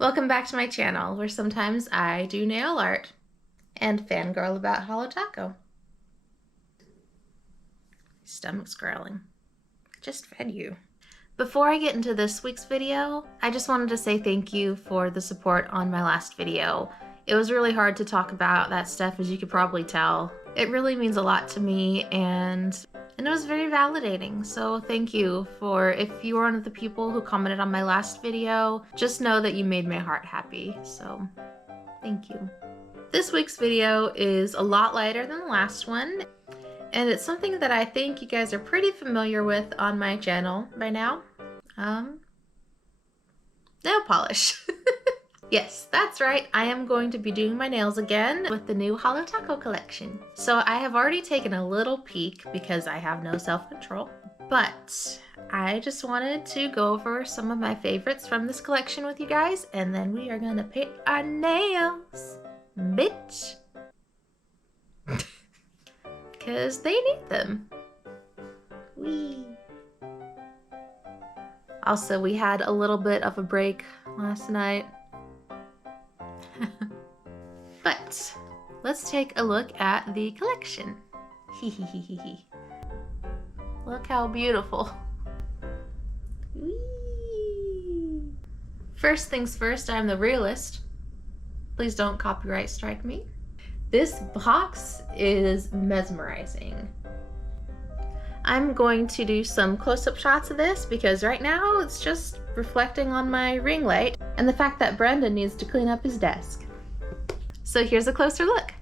Welcome back to my channel, where sometimes I do nail art and fangirl about Holo Taco. Stomach's growling. Just fed you. Before I get into this week's video, I just wanted to say thank you for the support on my last video. It was really hard to talk about that stuff, as you could probably tell. It really means a lot to me, and it was very validating. So thank you. If you were one of the people who commented on my last video, just know that you made my heart happy. So thank you. This week's video is a lot lighter than the last one, and it's something that I think you guys are pretty familiar with on my channel by now. Nail polish. Yes, that's right. I am going to be doing my nails again with the new Holo Taco collection. So I have already taken a little peek because I have no self-control, but I just wanted to go over some of my favorites from this collection with you guys, and then we are gonna paint our nails, bitch. Because they need them. Whee! Also, we had a little bit of a break last night. But let's take a look at the collection. Look how beautiful. Whee! First things first, I'm the realist. Please don't copyright strike me. This box is mesmerizing. I'm going to do some close-up shots of this because right now it's just reflecting on my ring light and the fact that Brendan needs to clean up his desk. So here's a closer look.